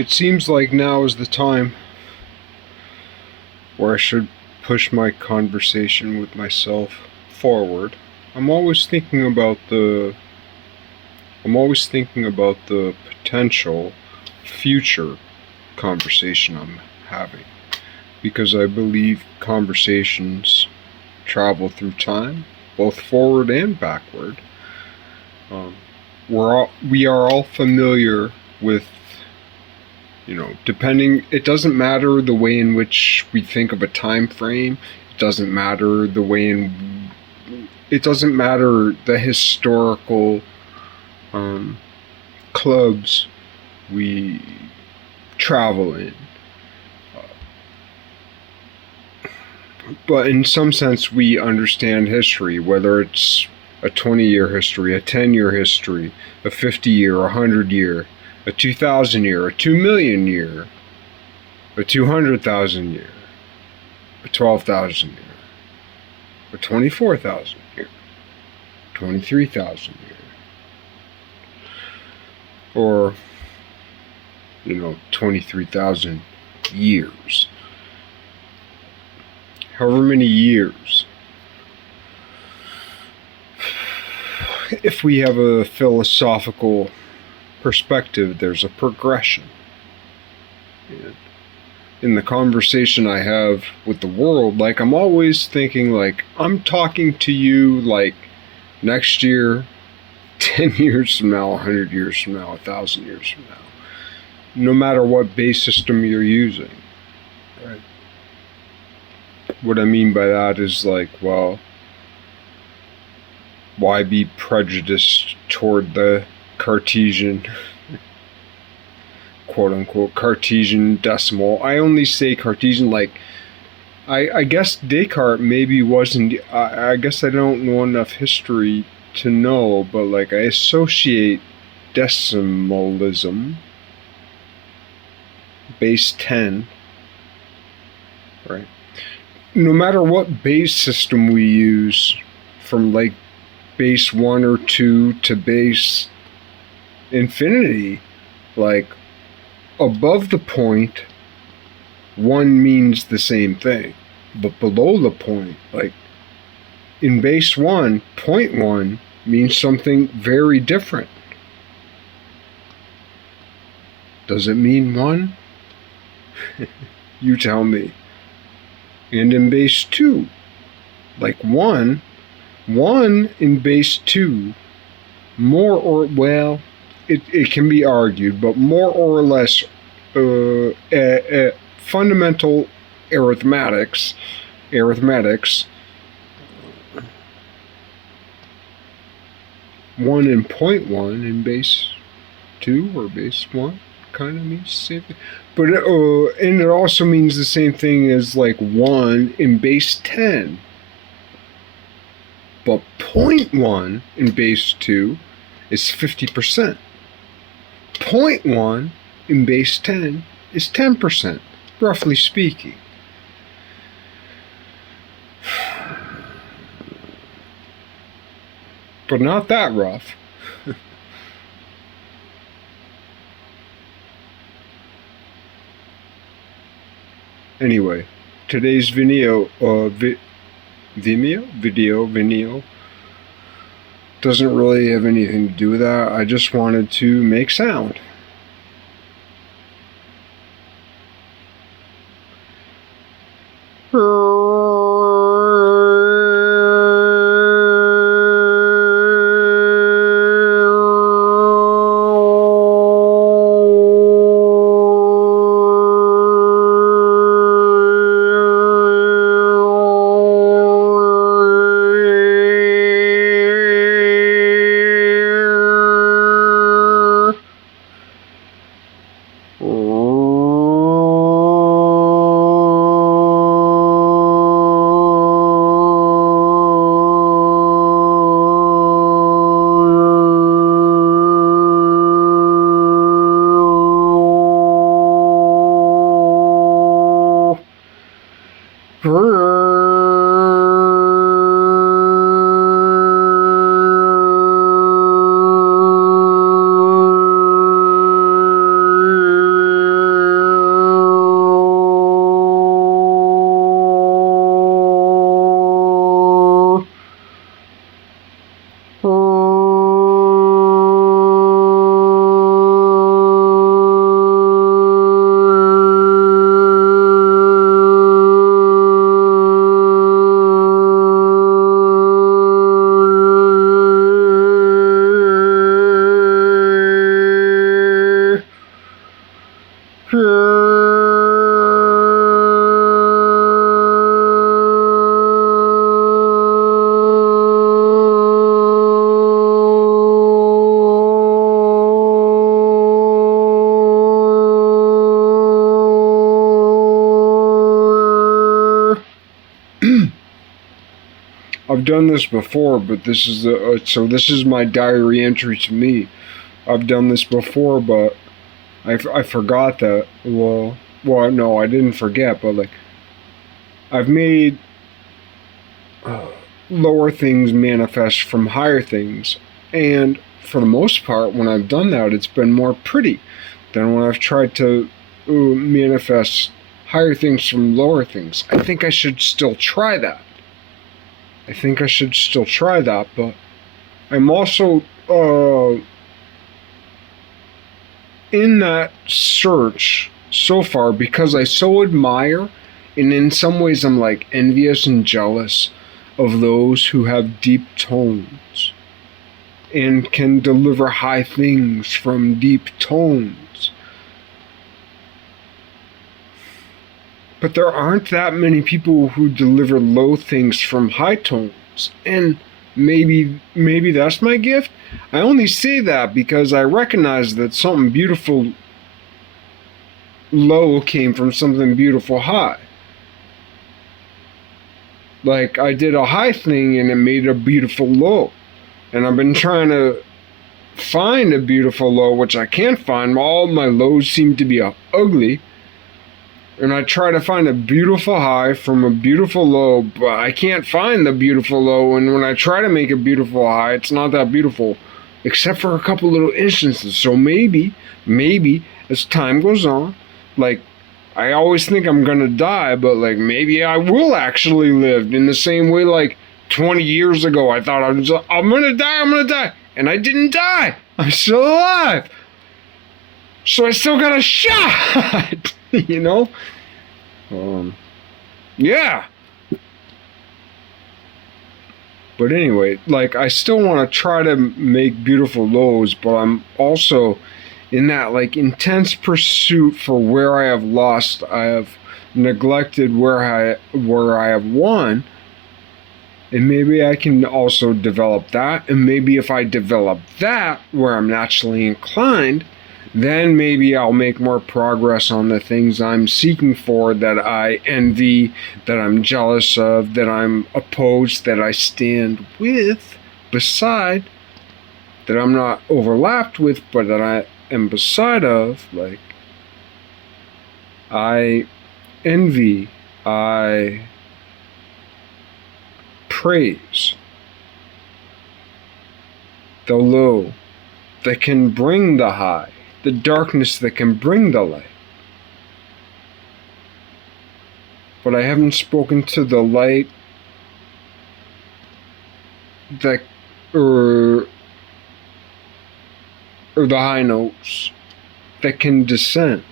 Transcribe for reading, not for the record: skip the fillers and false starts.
It seems like now is the time where I should push my conversation with myself forward. I'm always thinking about the potential future conversation I'm having, because I believe conversations travel through time, both forward and backward. We are all familiar with, depending. It doesn't matter the way in which we think of a time frame. It doesn't matter the historical clubs we travel in. But in some sense, we understand history, whether it's a 20-year history, a 10-year history, a 50-year, a 100-year, a 2,000-year, a 2,000,000 year, a 200,000 year, a 12,000 year, a 24,000 year, 23,000 year, or 23,000 years. However many years. If we have a philosophical perspective, there's a progression. And in the conversation I have with the world, I'm always thinking, I'm talking to you, next year, 10 years from now, 100 years from now, 1,000 years from now. No matter what base system you're using. Right? What I mean by that is why be prejudiced toward the Cartesian, quote unquote, Cartesian decimal? I only say Cartesian, I guess Descartes maybe wasn't, I guess I don't know enough history to know, but I associate decimalism, base 10, right? No matter what base system we use, from base 1 or 2 to base infinity, above the point, 1 means the same thing. But below the point, in base 1, point 1 means something very different. Does it mean 1? You tell me. And in base 2, 1 in base 2, it can be argued, but more or less fundamental arithmetics, 1 and point 1 in base 2 or base 1 kind of means the same thing. But and it also means the same thing as 1 in base 10. But point 1 in base 2 is 50%. Point 1 in base 10 is 10%, roughly speaking. But not that rough. Anyway, today's video doesn't really have anything to do with that. I just wanted to make sound. I've done this before, but this is so this is my diary entry to me. I've done this before, but I forgot that. No, I didn't forget, but like I've made lower things manifest from higher things, and for the most part, when I've done that, it's been more pretty than when I've tried to manifest higher things from lower things. I think I should still try that. But I'm also in that search so far because I so admire, and in some ways I'm like envious and jealous of those who have deep tones and can deliver high things from deep tones. But there aren't that many people who deliver low things from high tones. And maybe that's my gift. I only say that because I recognize that something beautiful low came from something beautiful high. Like I did a high thing and it made a beautiful low. And I've been trying to find a beautiful low, which I can't find. All my lows seem to be ugly. And I try to find a beautiful high from a beautiful low, but I can't find the beautiful low. And when I try to make a beautiful high, it's not that beautiful, except for a couple little instances. So maybe, as time goes on, like, I always think I'm gonna die, but like, maybe I will actually live in the same way, like, 20 years ago, I thought I'm gonna die. And I didn't die. I'm still alive. So I still got a shot, you know? Yeah. But anyway, like, I still want to try to make beautiful lows, but I'm also in that, like, intense pursuit for where I have lost. I have neglected where I have won. And maybe I can also develop that. And maybe if I develop that where I'm naturally inclined, then maybe I'll make more progress on the things I'm seeking for, that I envy, that I'm jealous of, that I'm opposed, that I stand with, beside, that I'm not overlapped with, but that I am beside of. Like, I envy, I praise the low that can bring the high, the darkness that can bring the light. But I haven't spoken to the light that, or the high notes that can descend.